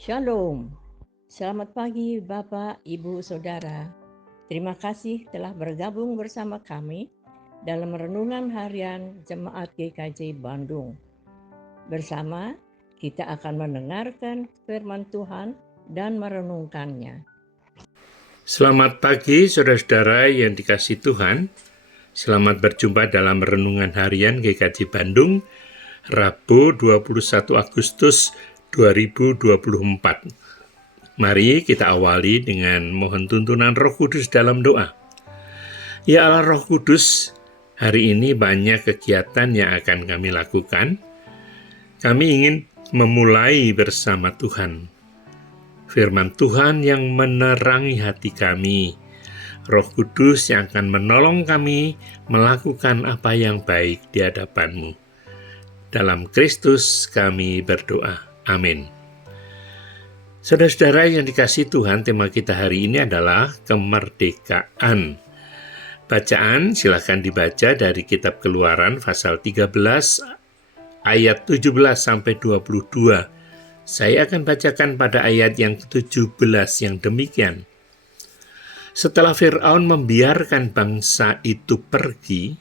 Shalom, selamat pagi Bapak, Ibu, Saudara. Terima kasih telah bergabung bersama kami dalam Renungan Harian Jemaat GKJ Bandung. Bersama kita akan mendengarkan firman Tuhan dan merenungkannya. Selamat pagi saudara-saudara yang dikasihi Tuhan. Selamat berjumpa dalam Renungan Harian GKJ Bandung, Rabu 21 Agustus 2024. Mari kita awali dengan mohon tuntunan Roh Kudus dalam doa. Ya Allah Roh Kudus, hari ini banyak kegiatan yang akan kami lakukan. Kami ingin memulai bersama Tuhan. Firman Tuhan yang menerangi hati kami, Roh Kudus yang akan menolong kami melakukan apa yang baik di hadapan-Mu. Dalam Kristus kami berdoa. Amin. Saudara-saudara yang dikasihi Tuhan, tema kita hari ini adalah kemerdekaan. Bacaan silakan dibaca dari kitab Keluaran pasal 13 ayat 17 sampai 22. Saya akan bacakan pada ayat yang ke-17 yang demikian. Setelah Fir'aun membiarkan bangsa itu pergi,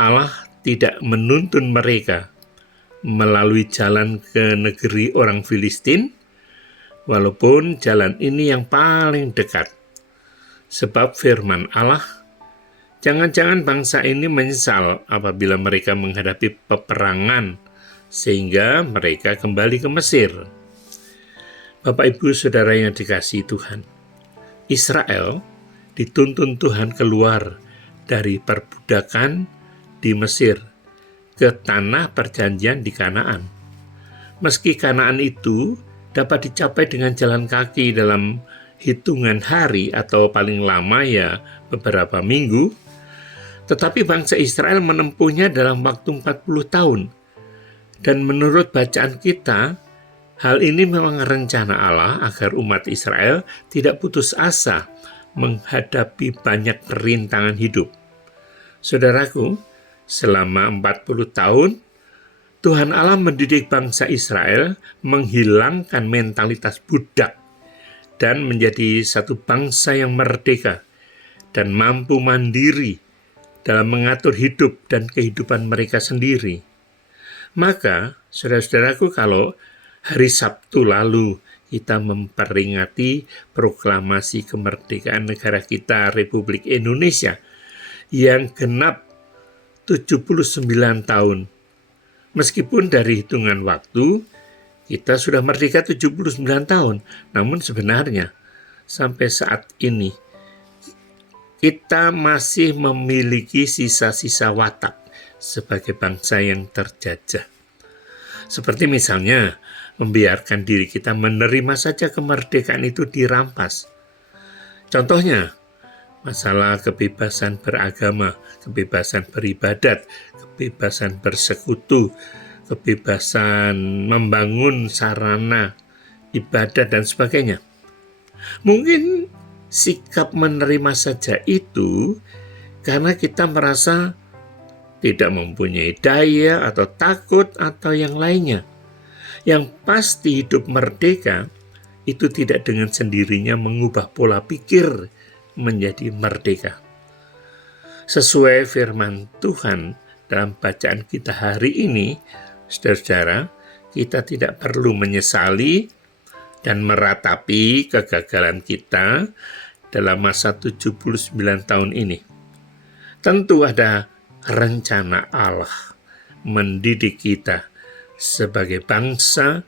Allah tidak menuntun mereka melalui jalan ke negeri orang Filistin, walaupun jalan ini yang paling dekat. Sebab firman Allah, jangan-jangan bangsa ini menyesal apabila mereka menghadapi peperangan, sehingga mereka kembali ke Mesir. Bapak, Ibu, Saudara yang dikasihi Tuhan, Israel dituntun Tuhan keluar dari perbudakan di Mesir ke tanah perjanjian di Kanaan. Meski Kanaan itu dapat dicapai dengan jalan kaki dalam hitungan hari atau paling lama ya beberapa minggu, tetapi bangsa Israel menempuhnya dalam waktu 40 tahun. Dan menurut bacaan kita, hal ini memang rencana Allah agar umat Israel tidak putus asa menghadapi banyak rintangan hidup. Saudaraku, selama 40 tahun, Tuhan Allah mendidik bangsa Israel menghilangkan mentalitas budak dan menjadi satu bangsa yang merdeka dan mampu mandiri dalam mengatur hidup dan kehidupan mereka sendiri. Maka, saudara-saudaraku, kalau hari Sabtu lalu kita memperingati proklamasi kemerdekaan negara kita, Republik Indonesia, yang genap 79 tahun. Meskipun dari hitungan waktu, kita sudah merdeka 79 tahun, namun sebenarnya sampai saat ini, kita masih memiliki sisa-sisa watak sebagai bangsa yang terjajah. Seperti misalnya, membiarkan diri kita menerima saja kemerdekaan itu dirampas. Contohnya, masalah kebebasan beragama, kebebasan beribadat, kebebasan bersekutu, kebebasan membangun sarana ibadat dan sebagainya. Mungkin sikap menerima saja itu karena kita merasa tidak mempunyai daya atau takut atau yang lainnya. Yang pasti hidup merdeka itu tidak dengan sendirinya mengubah pola pikir menjadi merdeka. Sesuai firman Tuhan dalam bacaan kita hari ini, saudara-saudara, kita tidak perlu menyesali dan meratapi kegagalan kita dalam masa 79 tahun ini. Tentu ada rencana Allah mendidik kita sebagai bangsa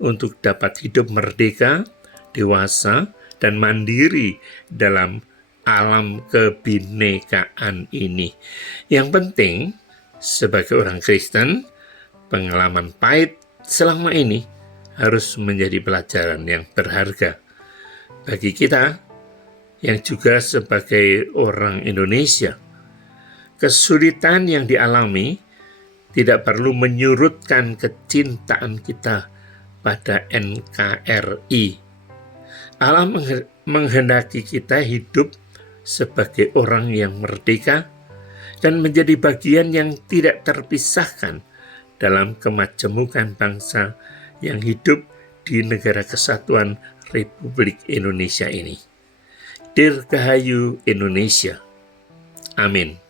untuk dapat hidup merdeka, dewasa, dan mandiri dalam alam kebinekaan ini. Yang penting, sebagai orang Kristen, pengalaman pahit selama ini harus menjadi pelajaran yang berharga bagi kita yang juga sebagai orang Indonesia. Kesulitan yang dialami tidak perlu menyurutkan kecintaan kita pada NKRI. Allah menghendaki kita hidup sebagai orang yang merdeka dan menjadi bagian yang tidak terpisahkan dalam kemajemukan bangsa yang hidup di negara kesatuan Republik Indonesia ini. Dirgahayu Indonesia. Amin.